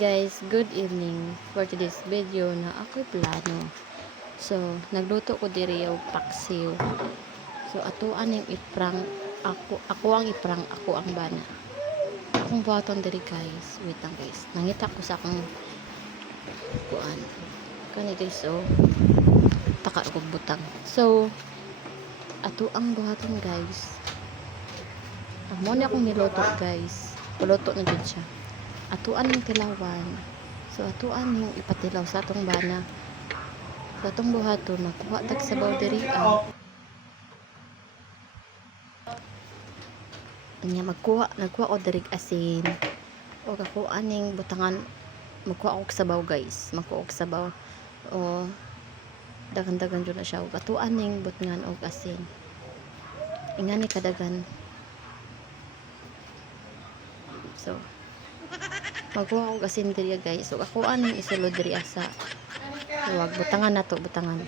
Guys, good evening. For today's video na ako'y plano. So, nagluto ko diri og paksiw. So, ato aning iprang ako ang iprang, ako ang bana. Akong buhaton diri guys. Wait lang guys. Nangita ko sa akong kuan. Kani guys oh. Taka ko butang. So, ato ang buhaton guys. Amo ni akong niluto guys. Puluto na jud siya. Atuan yung tilawan. So atuan yung ipatilaw sa atong bana. Sa atong buhaton nakuha tag sabaw diri nya nagkuha ko diri asin. O ako aning butangan magkuha og sabaw guys. Magkuha og sabaw. O dagan-dagan jud na siya. Og atuan ning butangan og asin. Ingani kadagan. So magkuha ko asin diri guys. So ako aning isulod diri sa wag butangan nato butangan.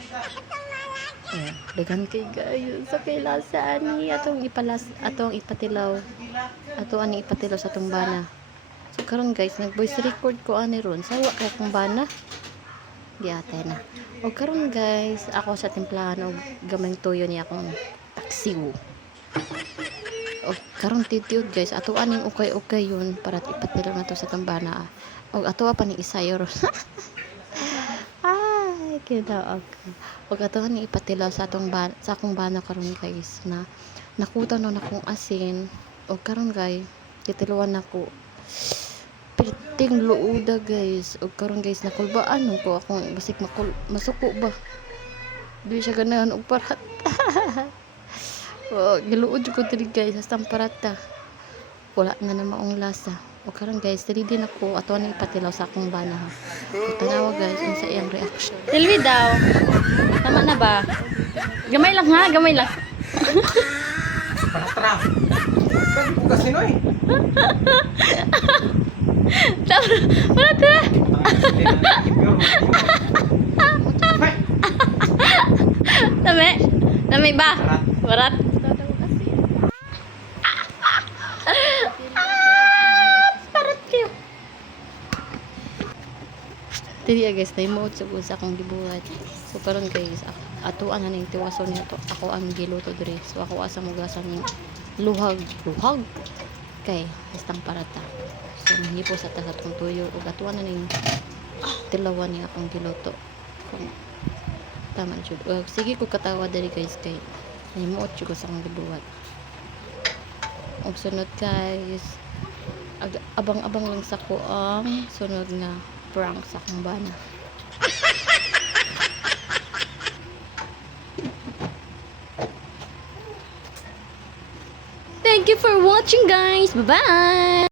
Dagan kay guys. So kay lasa ani atong ipatilaw. Ato ani ipatilaw sa atong bana. So karon guys nag voice record ko ani ron. Sawa kay akong bana. Giyate na. O karon guys ako sa timplahan og gamay tuyo ni akong paksiw. O karon titiod guys ato aning ukay-ukay yun para ipatilaw na to sa tambana o ato pa ni isayor ay kinaog o ato aning ipatilaw sa atong sa akong bana karon guys na nakutan na akong asin o karon guys titiluan nako perting luuda guys o karon guys nakulbaan ko akong basig masuko ba di siya ganahan og parat. Oh, giluod ko diri guys sa parata. Wala na maong lasa. O karon guys, diri din ako ato ni ipatilaw sa akong bana. Tanawa guys unsa iyang reaction. Silvi daw. Tama na ba? Gamay lang ha, gamay lang. Para. Pwede po kasi noy. Para. Nami ba? Barat. Parat kayo. Dili guys, na-emote sa akong gibuhat. So karon guys, atuan na ning tiwason niya to. Ako ang giluto diri. So ako asa mugasan ning luhag. Kay hastang parata. So hipo sa tasat kong tuyo ug atuan na ning tilawan niya akong giluto. Tama jud. Sige ko katawa diri guys kay na-emote ko sa akong gibuhat. Og sunod guys, abang-abang lang sa ko ang sunod nga prank sa akong bana. Thank you for watching guys. Bye-bye!